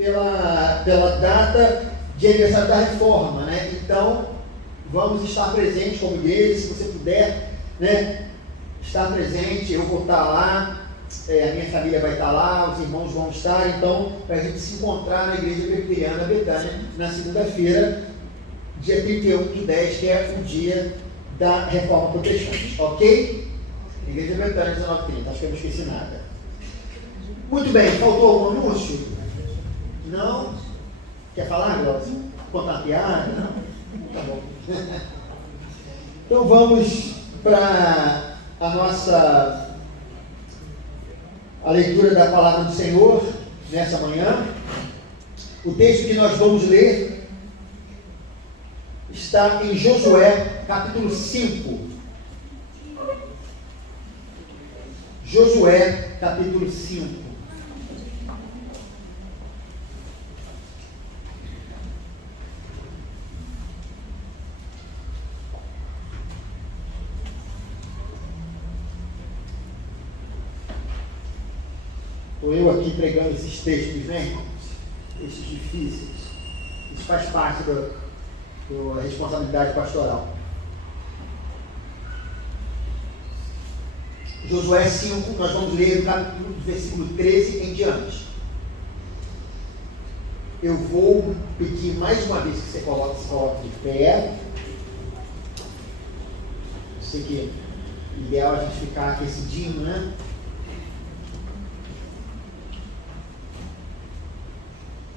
pela data de aniversário da reforma, né? Então, vamos estar presentes como igreja, se você puder, né, estar presente, eu vou estar lá, a minha família vai estar lá, os irmãos vão estar, então, para a gente se encontrar na Igreja Presbiteriana Betânia, na segunda-feira, dia 31/10, que é o dia da Reforma Protestante, ok? Igreja Betânia, 19h30, acho que eu não esqueci nada. Muito bem, faltou algum anúncio? Não? Quer falar, Glaucio? Contar uma piada? Não? Tá bom. Então vamos para a leitura da palavra do Senhor nessa manhã. O texto que nós vamos ler está em Josué, capítulo 5. Josué, capítulo 5. Estou eu aqui pregando esses textos, né? Textos difíceis. Isso faz parte da responsabilidade pastoral. Josué 5, nós vamos ler o capítulo do versículo 13 em diante. Eu vou pedir mais uma vez que você coloque de pé. Eu sei que é ideal a gente ficar aquecidinho, né?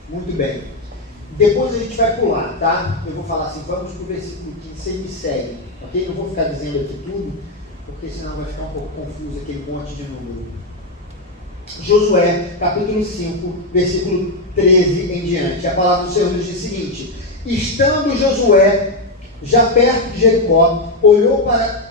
Muito bem. Depois a gente vai pular, tá? Eu vou falar assim, vamos para o versículo 15, você me segue, ok? Não vou ficar dizendo aqui tudo, porque senão vai ficar um pouco confuso aquele monte de número. Josué, capítulo 5, versículo 13 em diante. A palavra do Senhor nos diz o seguinte: estando Josué já perto de Jericó, olhou para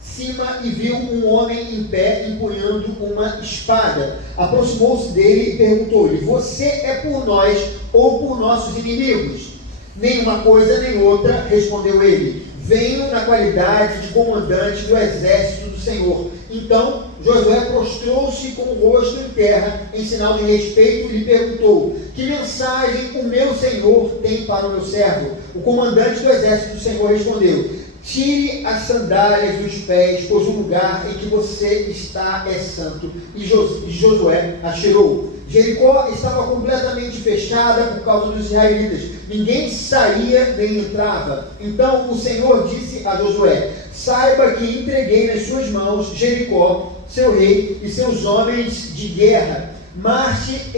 cima e viu um homem em pé empunhando uma espada. Aproximou-se dele e perguntou-lhe: você é por nós ou por nossos inimigos? Nenhuma coisa nem outra, respondeu ele. Venho na qualidade de comandante do exército do Senhor. Então Josué prostrou-se com o rosto em terra, em sinal de respeito, e lhe perguntou: que mensagem o meu Senhor tem para o meu servo? O comandante do exército do Senhor respondeu: tire as sandálias dos pés, pois o lugar em que você está é santo. E Josué a tirou. Jericó estava completamente fechada por causa dos israelitas. Ninguém saía nem entrava. Então o Senhor disse a Josué: saiba que entreguei nas suas mãos Jericó, seu rei e seus homens de guerra. Marche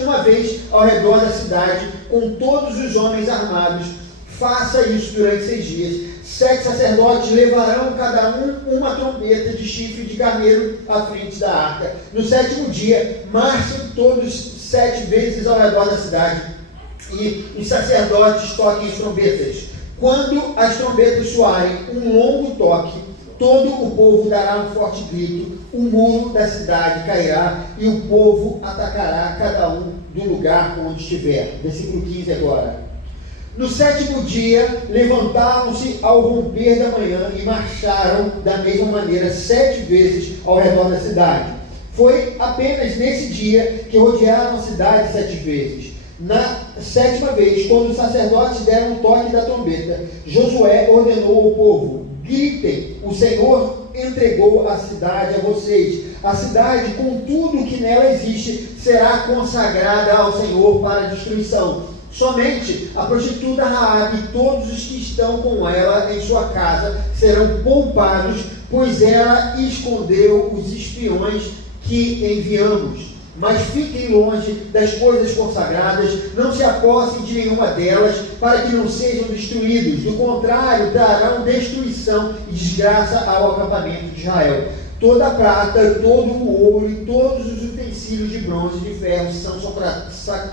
uma vez ao redor da cidade com todos os homens armados. Faça isso durante 6 dias. 7 sacerdotes levarão cada um uma trombeta de chifre de carneiro à frente da arca. No 7º dia, marchem todos 7 vezes ao redor da cidade, e os sacerdotes toquem as trombetas. Quando as trombetas soarem um longo toque, todo o povo dará um forte grito, o muro da cidade cairá e o povo atacará cada um do lugar onde estiver. Versículo 15 agora. No 7º dia, levantaram-se ao romper da manhã e marcharam da mesma maneira 7 vezes ao redor da cidade. Foi apenas nesse dia que rodearam a cidade 7 vezes. Na 7ª vez, quando os sacerdotes deram o toque da trombeta, Josué ordenou ao povo: gritem, o Senhor entregou a cidade a vocês. A cidade, com tudo que nela existe, será consagrada ao Senhor para destruição. Somente a prostituta Raabe e todos os que estão com ela em sua casa serão poupados, pois ela escondeu os espiões que enviamos. Mas fiquem longe das coisas consagradas, não se apossem de nenhuma delas, para que não sejam destruídos. Do contrário, trarão destruição e desgraça ao acampamento de Israel. Toda a prata, todo o ouro e todos os utensílios de bronze e de ferro são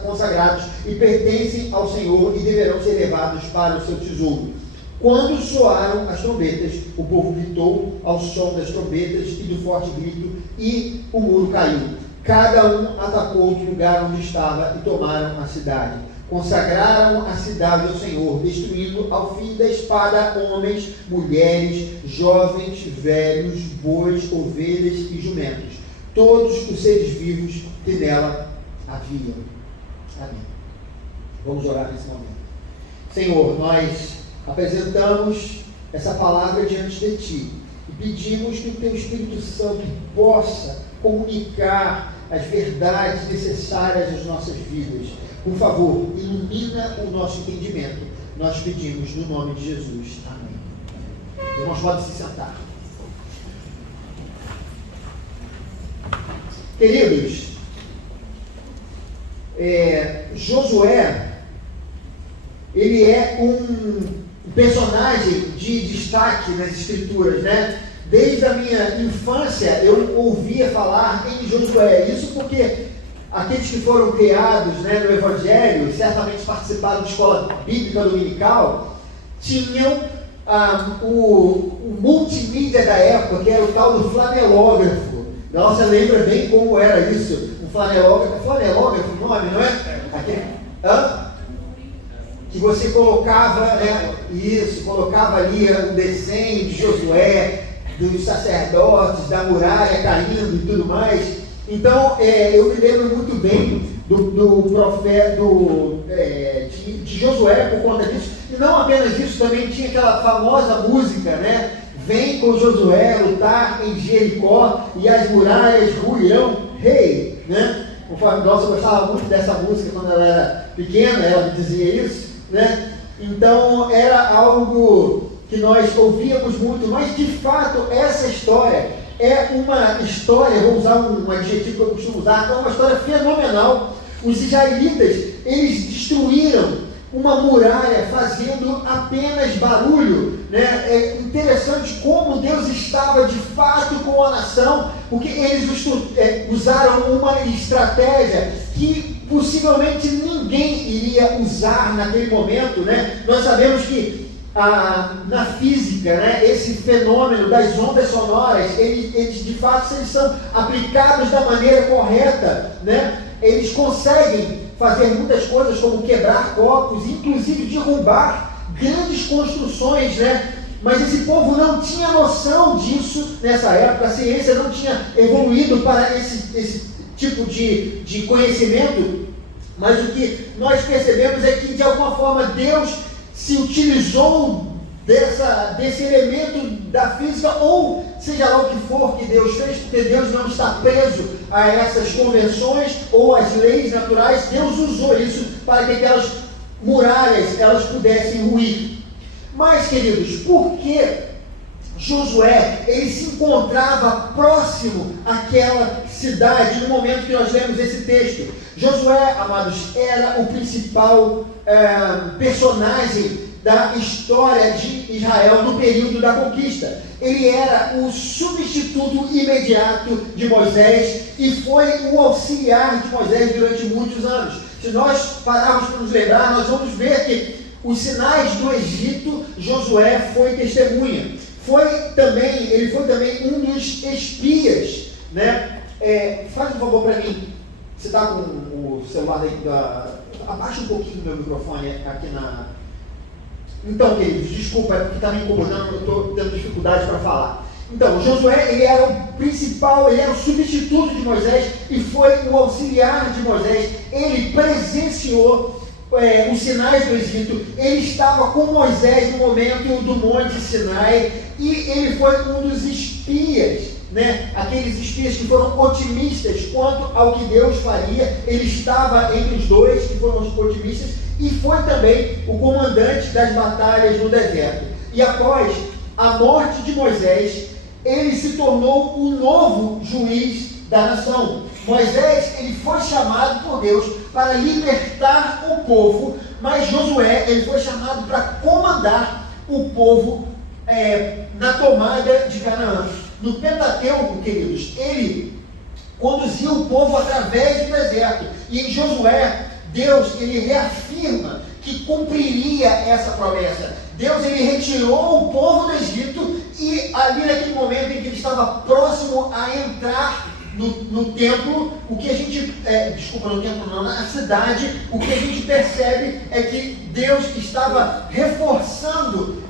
consagrados e pertencem ao Senhor e deverão ser levados para o seu tesouro. Quando soaram as trombetas, o povo gritou ao som das trombetas e do forte grito, e o muro caiu. Cada um atacou outro lugar onde estava e tomaram a cidade. Consagraram a cidade ao Senhor, destruindo ao fim da espada homens, mulheres, jovens, velhos, bois, ovelhas e jumentos, todos os seres vivos que nela havia. Amém. Vamos orar nesse momento. Senhor, nós apresentamos essa palavra diante de Ti e pedimos que o Teu Espírito Santo possa comunicar as verdades necessárias às nossas vidas. Por favor, ilumina o nosso entendimento. Nós pedimos no nome de Jesus. Amém. Irmãos, podem se sentar. Queridos, Josué, ele é um personagem de destaque nas Escrituras, né? Desde a minha infância eu ouvia falar em Josué. Isso porque aqueles que foram criados, né, no Evangelho, certamente participaram de escola bíblica dominical, tinham o multimídia da época, que era o tal do flanelógrafo. Nossa, lembra bem como era isso? Um flanelógrafo, o nome, não é? Que você colocava, né, colocava ali um desenho de Josué, dos sacerdotes, da muralha caindo e tudo mais. Então, eu me lembro muito bem do profeta, de Josué por conta disso. E não apenas isso, também tinha aquela famosa música, né? Vem com Josué lutar em Jericó e as muralhas ruirão, rei, né? Nossa, eu gostava muito dessa música quando ela era pequena, ela me dizia isso, né? Então, era algo que nós ouvíamos muito, mas de fato essa história é uma história, vou usar um adjetivo que eu costumo usar, é uma história fenomenal. Os israelitas, eles destruíram uma muralha fazendo apenas barulho, né? É interessante como Deus estava de fato com a nação, porque eles usaram uma estratégia que possivelmente ninguém iria usar naquele momento, né? Nós sabemos que na física, né, esse fenômeno das ondas sonoras, eles de fato, se eles são aplicados da maneira correta, né, eles conseguem fazer muitas coisas, como quebrar copos, inclusive derrubar grandes construções, né? Mas esse povo não tinha noção disso nessa época. A ciência não tinha evoluído para esse tipo de conhecimento. Mas o que nós percebemos é que, de alguma forma, Deus se utilizou desse elemento da física, ou seja lá o que for que Deus fez, porque Deus não está preso a essas convenções ou às leis naturais. Deus usou isso para que aquelas muralhas elas pudessem ruir. Mas, queridos, por que Josué ele se encontrava próximo àquela cidade no momento que nós lemos esse texto? Josué, amados, era o principal personagem da história de Israel no período da conquista. Ele era o substituto imediato de Moisés e foi o auxiliar de Moisés durante muitos anos. Se nós pararmos para nos lembrar, nós vamos ver que os sinais do Egito, Josué foi testemunha. Ele foi também um dos espias, né? Faz um favor para mim. Você está com o celular aí abaixa um pouquinho o meu microfone aqui na... Então, queridos, desculpa, porque está me incomodando, eu estou tendo dificuldade para falar. Então, Josué, ele era o principal, ele era o substituto de Moisés e foi o auxiliar de Moisés. Ele presenciou os sinais do Egito, ele estava com Moisés no momento do Monte Sinai e ele foi um dos espias, né? Aqueles espias que foram otimistas quanto ao que Deus faria. Ele estava entre os dois que foram os otimistas e foi também o comandante das batalhas no deserto. E após a morte de Moisés, ele se tornou o novo juiz da nação. Moisés, ele foi chamado por Deus para libertar o povo, mas Josué, ele foi chamado para comandar o povo na tomada de Canaã. No Pentateuco, queridos, ele conduziu o povo através do deserto. E em Josué, Deus, ele reafirma que cumpriria essa promessa. Deus, ele retirou o povo do Egito e ali naquele momento em que ele estava próximo a entrar no templo, o que a gente, no templo não, na cidade, o que a gente percebe é que Deus estava reforçando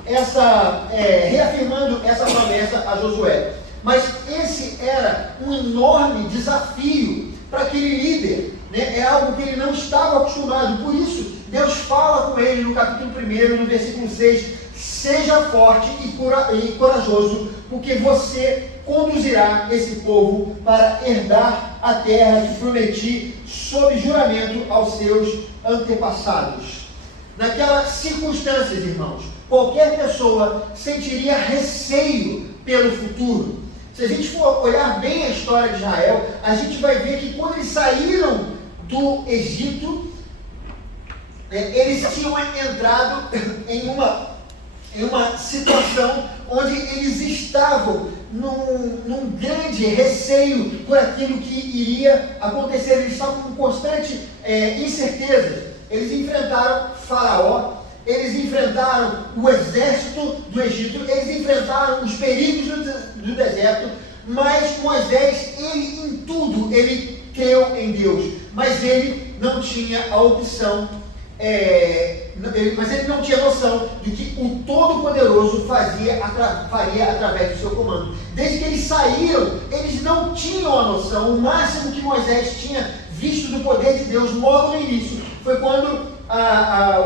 reafirmando essa promessa a Josué. Mas esse era um enorme desafio para aquele líder, né? É algo que ele não estava acostumado. Por isso, Deus fala com ele no capítulo 1, no versículo 6, seja forte e corajoso, porque você conduzirá esse povo para herdar a terra que prometi sob juramento aos seus antepassados. Naquelas circunstâncias, irmãos, qualquer pessoa sentiria receio pelo futuro. Se a gente for olhar bem a história de Israel, a gente vai ver que quando eles saíram do Egito, eles tinham entrado em uma situação onde eles estavam num grande receio por aquilo que iria acontecer. Eles estavam com constante incerteza. Eles enfrentaram Faraó, eles enfrentaram o exército do Egito, eles enfrentaram os perigos do deserto, mas Moisés, ele em tudo, ele creu em Deus, mas ele não tinha a opção, mas ele não tinha noção de que o Todo-Poderoso faria através do seu comando. Desde que eles saíram, eles não tinham a noção. O máximo que Moisés tinha visto do poder de Deus logo no início foi quando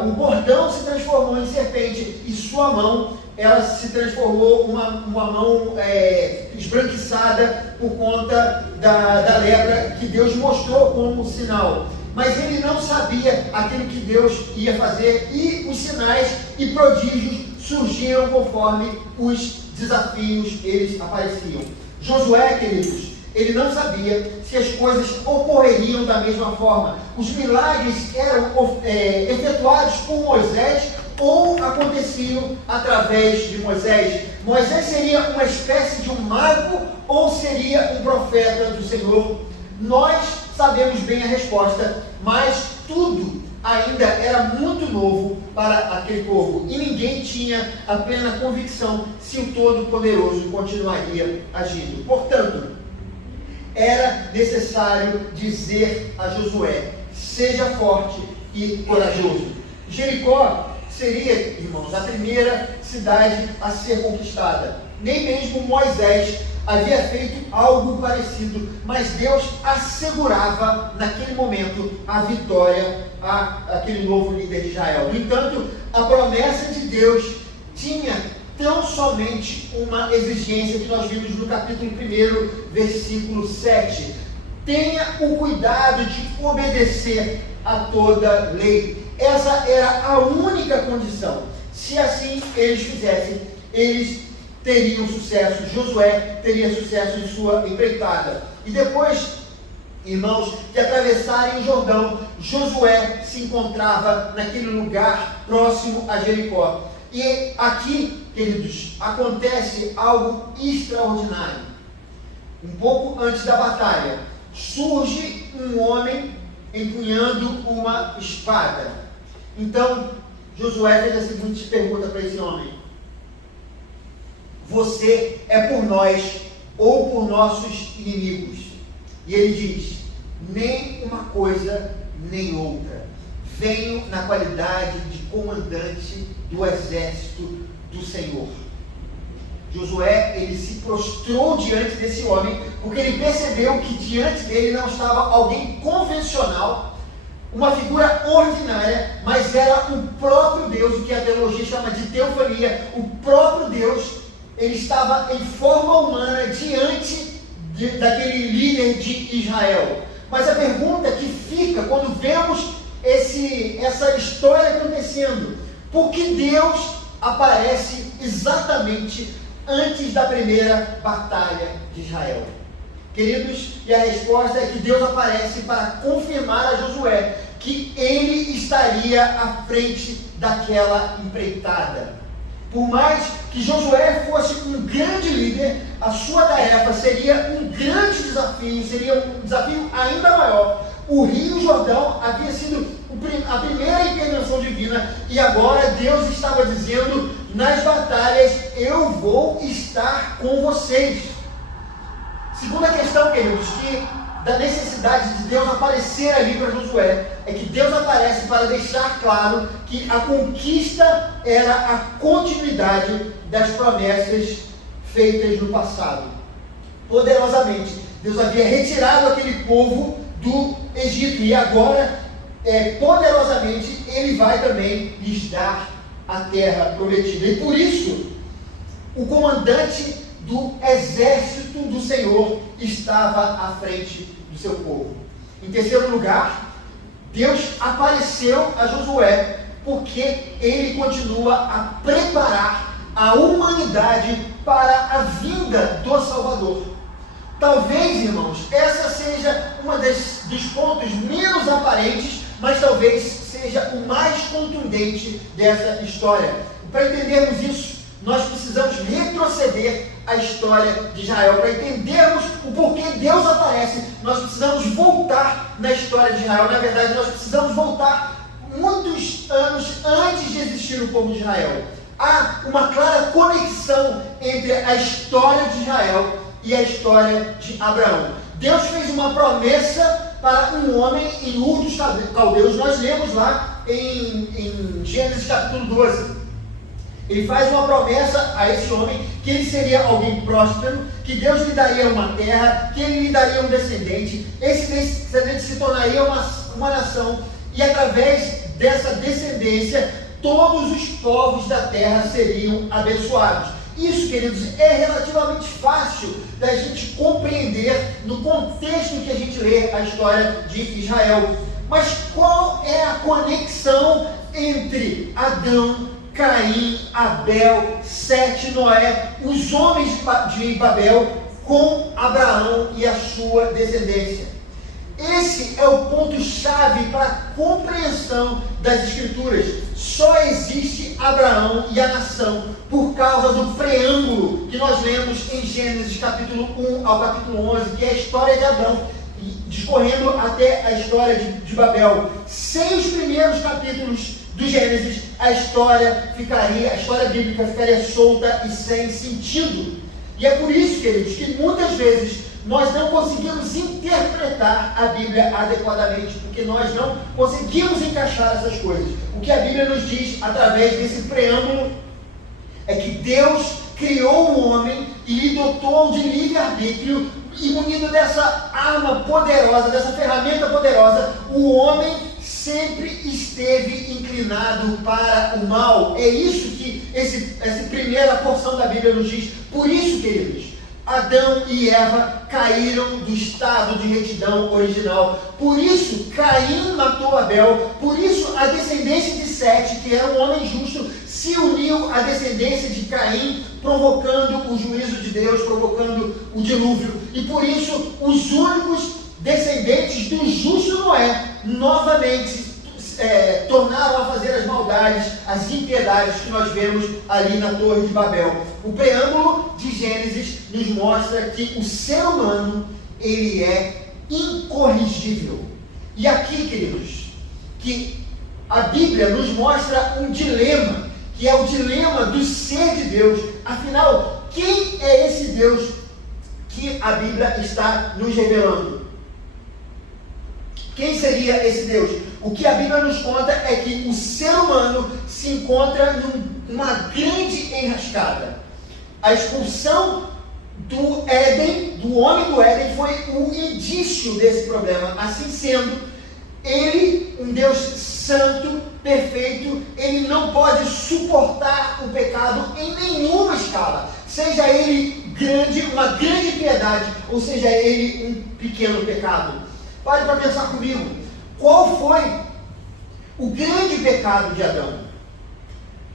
o bordão se transformou em serpente e sua mão, ela se transformou uma mão esbranquiçada por conta da lepra que Deus mostrou como sinal. Mas ele não sabia aquilo que Deus ia fazer, e os sinais e prodígios surgiam conforme os desafios eles apareciam. Josué, queridos, ele não sabia se as coisas ocorreriam da mesma forma. Os milagres eram efetuados por Moisés ou aconteciam através de Moisés. Moisés seria uma espécie de um mago ou seria um profeta do Senhor? Nós sabemos bem a resposta, mas tudo ainda era muito novo para aquele povo e ninguém tinha a plena convicção se o Todo-Poderoso continuaria agindo. Portanto, era necessário dizer a Josué: seja forte e corajoso. Jericó seria, irmãos, a primeira cidade a ser conquistada. Nem mesmo Moisés havia feito algo parecido, mas Deus assegurava naquele momento a vitória àquele novo líder de Israel. No entanto, a promessa de Deus tinha tão somente uma exigência que nós vimos no capítulo 1, versículo 7. Tenha o cuidado de obedecer a toda lei. Essa era a única condição. Se assim eles fizessem, eles teriam sucesso. Josué teria sucesso em sua empreitada. E depois, irmãos, de atravessarem o Jordão, Josué se encontrava naquele lugar próximo a Jericó. E aqui, queridos, acontece algo extraordinário. Um pouco antes da batalha, surge um homem empunhando uma espada. Então, Josué fez a seguinte pergunta para esse homem: você é por nós ou por nossos inimigos? E ele diz: nem uma coisa nem outra. Venho na qualidade de comandante do exército do Senhor. Josué, ele se prostrou diante desse homem, porque ele percebeu que diante dele não estava alguém convencional, uma figura ordinária, mas era o próprio Deus, o que a teologia chama de teofania. O próprio Deus, ele estava em forma humana diante daquele líder de Israel. Mas a pergunta que fica quando vemos essa história acontecendo: por que Deus aparece exatamente antes da primeira batalha de Israel? Queridos, e a resposta é que Deus aparece para confirmar a Josué que ele estaria à frente daquela empreitada. Por mais que Josué fosse um grande líder, a sua tarefa seria um grande desafio, seria um desafio ainda maior. O Rio Jordão havia sido a primeira intervenção divina, e agora Deus estava dizendo: nas batalhas eu vou estar com vocês. Segunda questão, queridos, que da necessidade de Deus aparecer ali para Josué, é que Deus aparece para deixar claro que a conquista era a continuidade das promessas feitas no passado. Poderosamente, Deus havia retirado aquele povo do Egito, e agora, poderosamente, ele vai também lhes dar a terra prometida. E por isso, o comandante do exército do Senhor estava à frente do seu povo. Em terceiro lugar, Deus apareceu a Josué porque ele continua a preparar a humanidade para a vinda do Salvador. Talvez, irmãos, essa seja uma dos pontos menos aparentes, mas talvez seja o mais contundente dessa história. Para entendermos isso, nós precisamos retroceder a história de Israel. Para entendermos o porquê Deus aparece, nós precisamos voltar na história de Israel. Na verdade, nós precisamos voltar muitos anos antes de existir o povo de Israel. Há uma clara conexão entre a história de Israel e a história de Abraão. Deus fez uma promessa para um homem em Ur dos Caldeus. Nós lemos lá em Gênesis capítulo 12. Ele faz uma promessa a esse homem que ele seria alguém próspero, que Deus lhe daria uma terra, que ele lhe daria um descendente. Esse descendente se tornaria uma nação, e através dessa descendência, todos os povos da terra seriam abençoados. Isso, queridos, é relativamente fácil da gente compreender no contexto que a gente lê a história de Israel. Mas qual é a conexão entre Adão, Caim, Abel, Sete, Noé, os homens de Babel, com Abraão e a sua descendência? Esse é o ponto-chave para a compreensão das Escrituras. Só existe Abraão e a nação por causa do preâmbulo que nós lemos em Gênesis capítulo 1 ao capítulo 11, que é a história de Abraão, discorrendo até a história de Babel. Sem os primeiros capítulos do Gênesis, a história bíblica ficaria solta e sem sentido. E é por isso, queridos, que muitas vezes nós não conseguimos interpretar a Bíblia adequadamente, porque nós não conseguimos encaixar essas coisas. O que a Bíblia nos diz através desse preâmbulo é que Deus criou o homem e lhe dotou de livre-arbítrio, e munido dessa arma poderosa, dessa ferramenta poderosa, o homem sempre esteve inclinado para o mal. É isso que essa primeira porção da Bíblia nos diz. Por isso, queridos, Adão e Eva caíram do estado de retidão original. Por isso, Caim matou Abel. Por isso, a descendência de Sete, que era um homem justo, se uniu à descendência de Caim, provocando o juízo de Deus, provocando o dilúvio. E por isso, os únicos descendentes do justo Noé, novamente, tornaram a fazer as maldades, as impiedades que nós vemos ali na Torre de Babel. O preâmbulo de Gênesis nos mostra que o ser humano, ele é incorrigível. E aqui, queridos, que a Bíblia nos mostra um dilema, que é o dilema do ser de Deus. Afinal, quem é esse Deus que a Bíblia está nos revelando? Quem seria esse Deus? O que a Bíblia nos conta é que o ser humano se encontra numa grande enrascada. A expulsão do Éden, do homem do Éden, foi o indício desse problema. Assim sendo, ele, um Deus santo, perfeito, ele não pode suportar o pecado em nenhuma escala. Seja ele grande, uma grande piedade, ou seja ele um pequeno pecado. Pare para pensar comigo. Qual foi o grande pecado de Adão?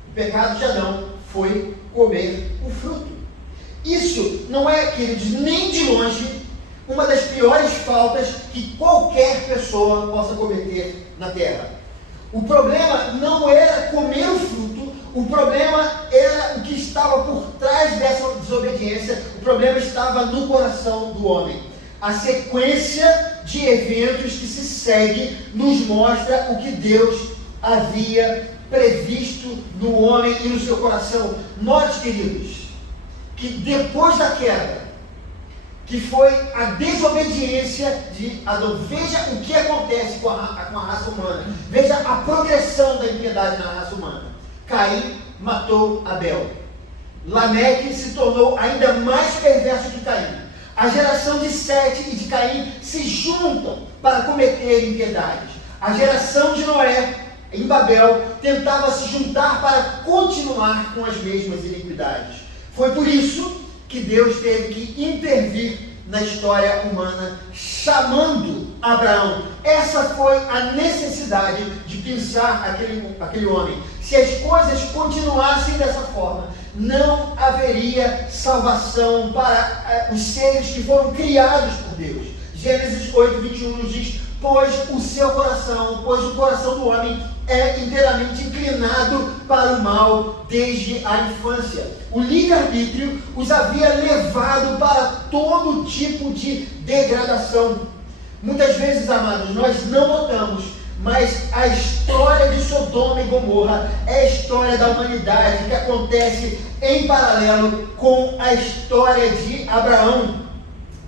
O pecado de Adão foi comer o fruto. Isso não é, queridos, nem de longe uma das piores faltas que qualquer pessoa possa cometer na terra. O problema não era comer o fruto, o problema era o que estava por trás dessa desobediência, o problema estava no coração do homem. A sequência de eventos que se segue nos mostra o que Deus havia previsto no homem e no seu coração. Note, queridos, que depois da queda, que foi a desobediência de Adão, veja o que acontece com a raça humana, veja a progressão da impiedade na raça humana. Caim matou Abel. Lameque se tornou ainda mais perverso que Caim. A geração de Sete e de Caim se juntam para cometer impiedades. A geração de Noé, em Babel, tentava se juntar para continuar com as mesmas iniquidades. Foi por isso que Deus teve que intervir na história humana, chamando Abraão. Essa foi a necessidade de pensar aquele homem. Se as coisas continuassem dessa forma, não haveria salvação para os seres que foram criados por Deus. Gênesis 8:21 nos diz: pois o coração do homem é inteiramente inclinado para o mal desde a infância. O livre-arbítrio os havia levado para todo tipo de degradação. Muitas vezes, amados, nós não notamos, mas a história de Sodoma e Gomorra é a história da humanidade que acontece em paralelo com a história de Abraão.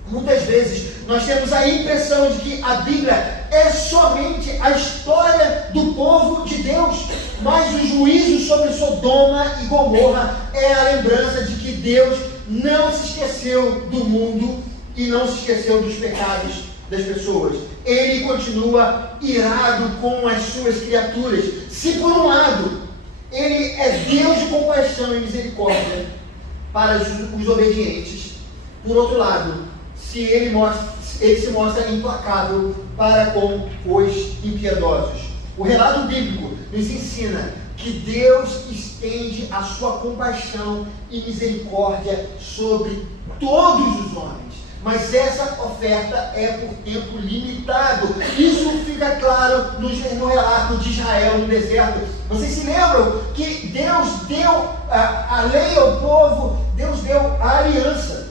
Muitas vezes nós temos a impressão de que a Bíblia é somente a história do povo de Deus, mas o juízo sobre Sodoma e Gomorra é a lembrança de que Deus não se esqueceu do mundo e não se esqueceu dos pecados das pessoas. Ele continua irado com as suas criaturas. Se por um lado ele é Deus de compaixão e misericórdia para os obedientes, por outro lado, ele se mostra implacável para com os impiedosos. O relato bíblico nos ensina que Deus estende a sua compaixão e misericórdia sobre todos os homens, mas essa oferta é por tempo limitado. Isso fica claro no relato de Israel no deserto. Vocês se lembram que Deus deu a lei ao povo, Deus deu a aliança,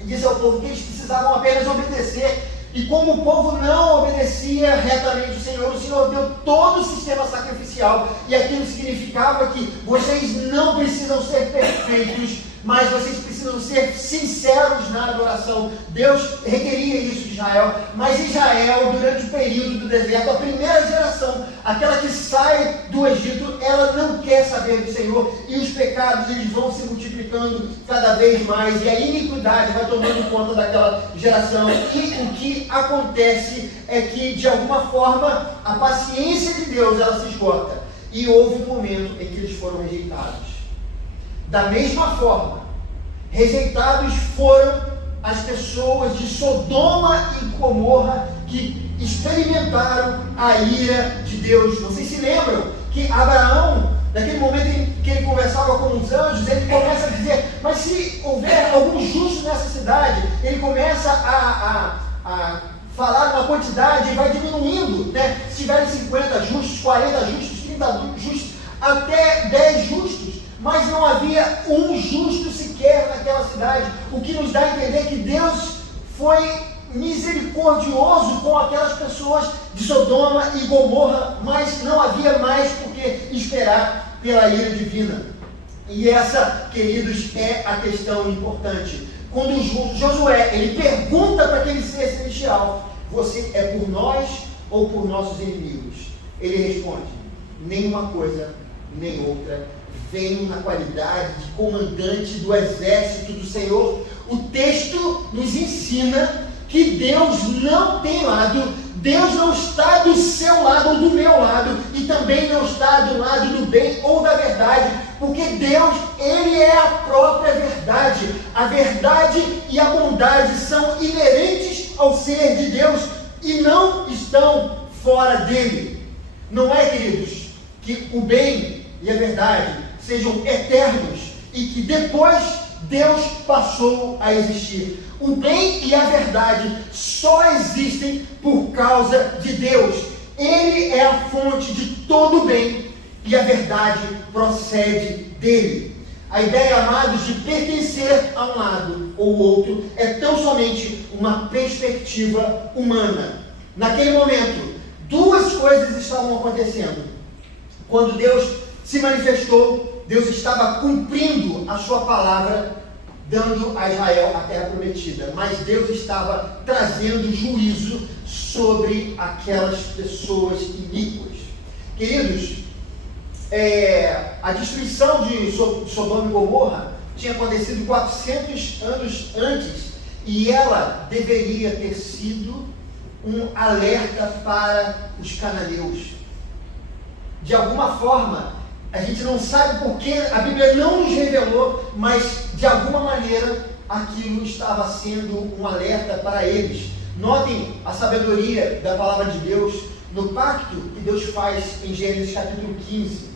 e disse ao povo que eles precisavam apenas obedecer. E como o povo não obedecia retamente o Senhor deu todo o sistema sacrificial, e aquilo significava que vocês não precisam ser perfeitos, mas vocês precisam ser sinceros na adoração. Deus requeria isso de Israel, mas Israel, durante o período do deserto, a primeira geração, aquela que sai do Egito, ela não quer saber do Senhor, e os pecados eles vão se multiplicando cada vez mais, e a iniquidade vai tomando conta daquela geração, e o que acontece é que, de alguma forma, a paciência de Deus ela se esgota, e houve um momento em que eles foram rejeitados. Da mesma forma, rejeitados foram as pessoas de Sodoma e Gomorra que experimentaram a ira de Deus. Vocês se lembram que Abraão, naquele momento em que ele conversava com os anjos, ele começa a dizer: mas se houver algum justo nessa cidade, ele começa a falar uma quantidade e vai diminuindo, né? Se tiverem 50 justos, 40 justos, 30 justos, até 10 justos. Mas não havia um justo sequer naquela cidade, o que nos dá a entender que Deus foi misericordioso com aquelas pessoas de Sodoma e Gomorra, mas não havia mais por que esperar pela ira divina. E essa, queridos, é a questão importante. Quando Josué ele pergunta para aquele ser celestial: você é por nós ou por nossos inimigos? Ele responde: nenhuma coisa, nem outra. Venho na qualidade de comandante do exército do Senhor. O texto nos ensina que Deus não tem lado, Deus não está do seu lado ou do meu lado, e também não está do lado do bem ou da verdade, porque Deus, Ele é a própria verdade. A verdade e a bondade são inerentes ao ser de Deus e não estão fora dele. Não é, queridos, que o bem e a verdade sejam eternos e que depois Deus passou a existir. O bem e a verdade só existem por causa de Deus. Ele é a fonte de todo o bem e a verdade procede dele. A ideia, amados, de pertencer a um lado ou outro é tão somente uma perspectiva humana. Naquele momento, duas coisas estavam acontecendo. Quando Deus se manifestou, Deus estava cumprindo a sua palavra, dando a Israel a terra prometida, mas Deus estava trazendo juízo sobre aquelas pessoas iníquas. Queridos, a destruição de Sodoma e Gomorra tinha acontecido 400 anos antes, E ela deveria ter sido um alerta para os cananeus. De alguma forma, a gente não sabe porque a Bíblia não nos revelou, mas de alguma maneira aquilo estava sendo um alerta para eles. Notem a sabedoria da palavra de Deus no pacto que Deus faz em Gênesis capítulo 15.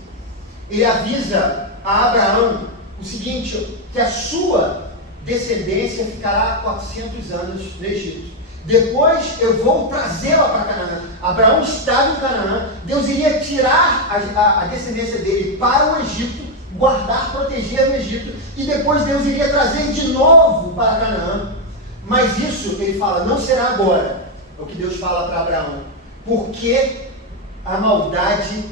Ele avisa a Abraão o seguinte, que a sua descendência ficará 400 anos no Egito. Depois eu vou trazê-la para Canaã. Abraão estava em Canaã, Deus iria tirar a descendência dele para o Egito, guardar, proteger o Egito, e depois Deus iria trazer de novo para Canaã. Mas isso, ele fala, não será agora. É o que Deus fala para Abraão. Porque a maldade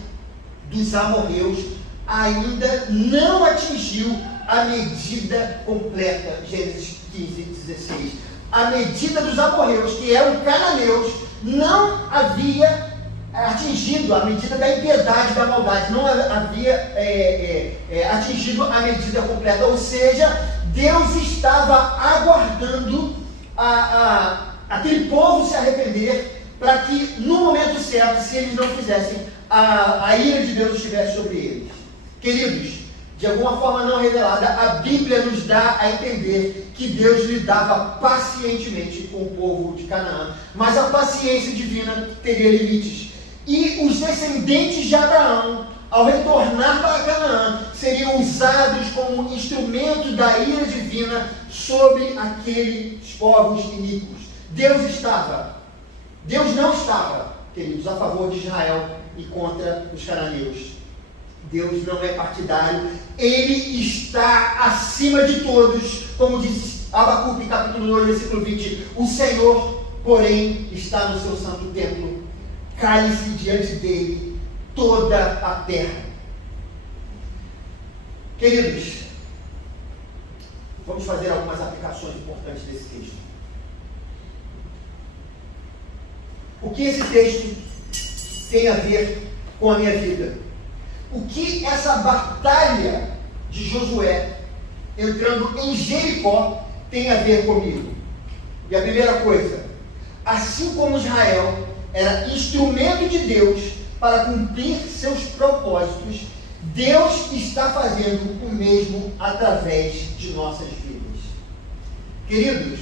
dos amorreus ainda não atingiu a medida completa. Gênesis 15, 16. A medida dos amorreus, que eram cananeus, não havia atingido a medida da impiedade, da maldade, não havia atingido a medida completa. Ou seja, Deus estava aguardando aquele povo se arrepender, para que no momento certo, se eles não fizessem, a ira de Deus estivesse sobre eles. Queridos, de alguma forma não revelada, a Bíblia nos dá a entender que Deus lidava pacientemente com o povo de Canaã, mas a paciência divina teria limites. E os descendentes de Abraão, ao retornar para Canaã, seriam usados como instrumento da ira divina sobre aqueles povos iníquos. Deus não estava, queridos, a favor de Israel e contra os cananeus. Deus não é partidário, Ele está acima de todos, como diz Abacuque, capítulo 2, versículo 20, o Senhor, porém, está no seu santo templo, cale-se diante dele toda a terra. Queridos, vamos fazer algumas aplicações importantes desse texto. O que esse texto tem a ver com a minha vida? O que essa batalha de Josué entrando em Jericó tem a ver comigo? E a primeira coisa, assim como Israel era instrumento de Deus para cumprir seus propósitos, Deus está fazendo o mesmo através de nossas vidas. Queridos,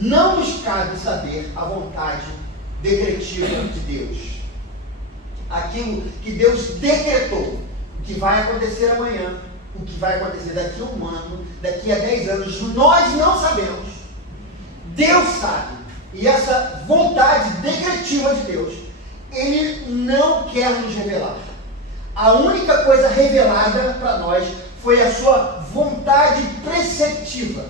não nos cabe saber a vontade decretiva de Deus. Aquilo que Deus decretou, o que vai acontecer amanhã, o que vai acontecer daqui a 1 ano, daqui a 10 anos, nós não sabemos. Deus sabe. E essa vontade decretiva de Deus, Ele não quer nos revelar. A única coisa revelada para nós foi a sua vontade preceptiva,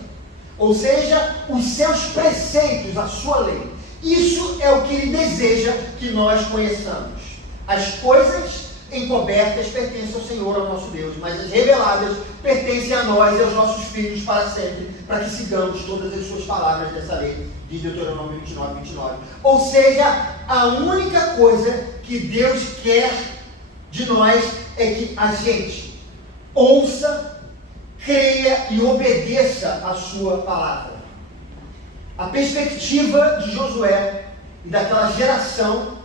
ou seja, os seus preceitos, a sua lei. Isso é o que Ele deseja que nós conheçamos. As coisas encobertas pertencem ao Senhor, ao nosso Deus, mas as reveladas pertencem a nós e aos nossos filhos para sempre, para que sigamos todas as suas palavras dessa lei, de Deuteronômio 29, 29. Ou seja, a única coisa que Deus quer de nós é que a gente ouça, creia e obedeça a sua palavra. A perspectiva de Josué e daquela geração,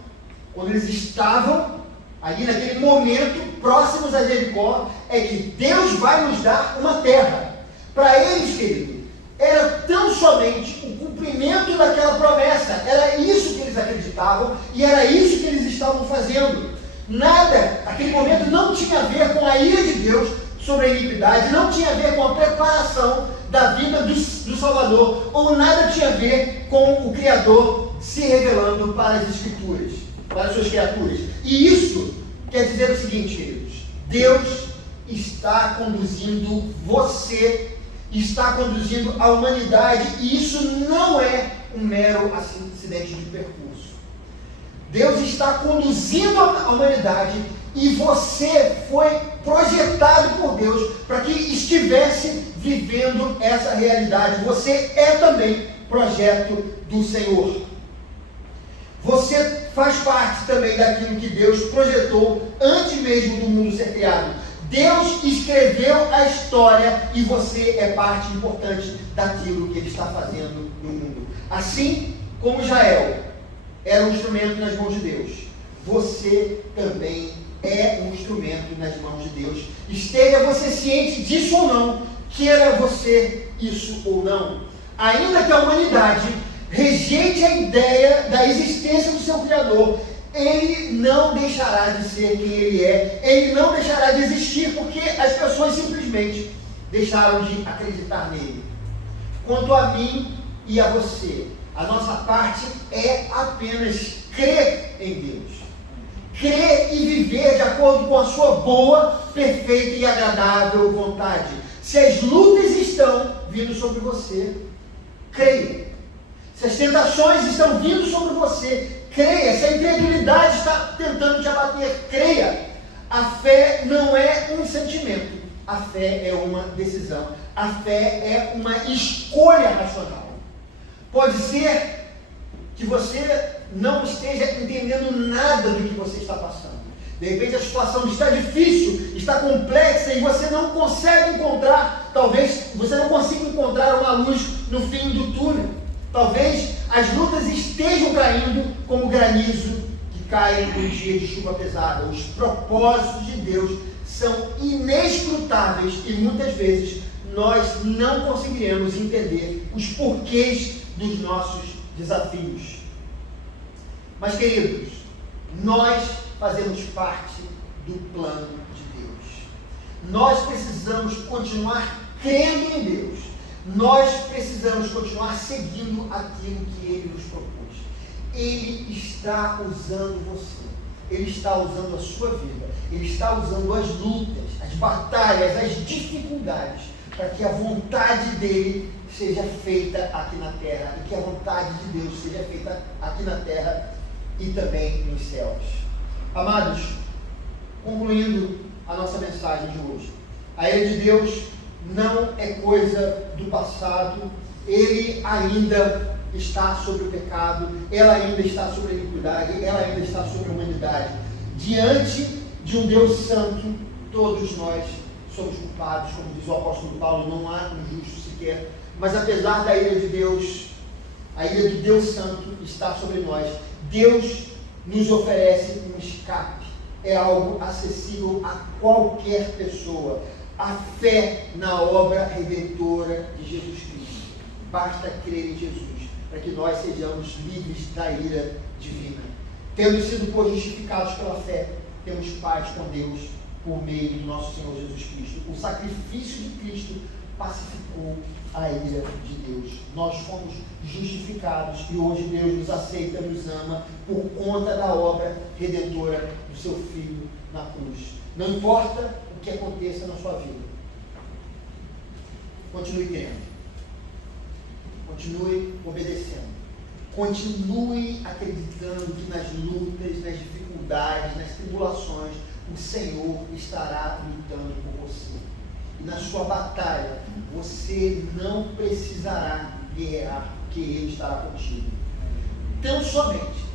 quando eles estavam ali naquele momento, próximos a Jericó, é que Deus vai nos dar uma terra. Para eles, querido, era tão somente o cumprimento daquela promessa. Era isso que eles acreditavam e era isso que eles estavam fazendo. Nada, aquele momento não tinha a ver com a ira de Deus sobre a iniquidade, não tinha a ver com a preparação da vida do Salvador, ou nada tinha a ver com o Criador se revelando para as Escrituras, para as suas criaturas. E isso quer dizer o seguinte, queridos: Deus está conduzindo você, está conduzindo a humanidade, e isso não é um mero acidente de percurso. Deus está conduzindo a humanidade e você foi projetado por Deus para que estivesse vivendo essa realidade. Você é também projeto do Senhor. Você faz parte também daquilo que Deus projetou antes mesmo do mundo ser criado. Deus escreveu a história e você é parte importante daquilo que Ele está fazendo no mundo. Assim como Israel era um instrumento nas mãos de Deus, você também é um instrumento nas mãos de Deus. Esteja você ciente disso ou não, queira você isso ou não. Ainda que a humanidade rejeite a ideia da existência do seu Criador, Ele não deixará de ser quem Ele é, Ele não deixará de existir, porque as pessoas simplesmente deixaram de acreditar nele. Quanto a mim e a você, a nossa parte é apenas crer em Deus. Crer e viver de acordo com a sua boa, perfeita e agradável vontade. Se as lutas estão vindo sobre você, creia. Se as tentações estão vindo sobre você, creia. Se a incredulidade está tentando te abater, creia. A fé não é um sentimento. A fé é uma decisão. A fé é uma escolha racional. Pode ser que você não esteja entendendo nada do que você está passando. De repente a situação está difícil, está complexa e você não consegue encontrar, talvez você não consiga encontrar uma luz no fim do túnel. Talvez as lutas estejam caindo como granizo que cai no dia de chuva pesada. Os propósitos de Deus são inescrutáveis e muitas vezes nós não conseguiremos entender os porquês dos nossos desafios. Mas, queridos, nós fazemos parte do plano de Deus. Nós precisamos continuar crendo em Deus. Nós precisamos continuar seguindo aquilo que Ele nos propôs. Ele está usando você. Ele está usando a sua vida. Ele está usando as lutas, as batalhas, as dificuldades, para que a vontade dEle seja feita aqui na terra. E que a vontade de Deus seja feita aqui na terra e também nos céus. Amados, concluindo a nossa mensagem de hoje, a ira de Deus não é coisa do passado. Ele ainda está sobre o pecado, ela ainda está sobre a iniquidade, ela ainda está sobre a humanidade. Diante de um Deus santo, todos nós somos culpados, como diz o apóstolo Paulo, não há um justo sequer. Mas apesar da ira de Deus, a ira do Deus santo está sobre nós. Deus nos oferece um escape. É algo acessível a qualquer pessoa. A fé na obra redentora de Jesus Cristo. Basta crer em Jesus, para que nós sejamos livres da ira divina. Tendo sido justificados pela fé, temos paz com Deus por meio do nosso Senhor Jesus Cristo. O sacrifício de Cristo pacificou a ira de Deus. Nós fomos justificados e hoje Deus nos aceita, nos ama por conta da obra redentora do seu Filho na cruz. Não importa o que aconteça na sua vida, continue crendo, continue obedecendo, continue acreditando que nas lutas, nas dificuldades, nas tribulações, o Senhor estará lutando por você. E na sua batalha, você não precisará guerrear, porque Ele estará contigo. Então, somente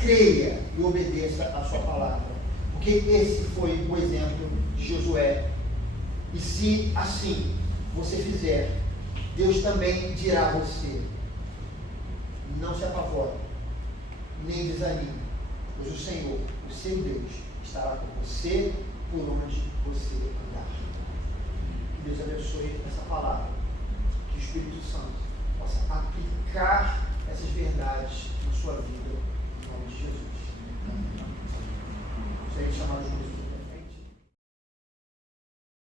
creia e obedeça a sua palavra, porque esse foi o exemplo de Josué. E se assim você fizer, Deus também dirá a você: não se apavore, nem desanime, pois o Senhor, o seu Deus, estará com você por onde você andar. Que Deus abençoe essa palavra, que o Espírito Santo possa aplicar essas verdades na sua vida, em nome de Jesus. Gostaria de chamar os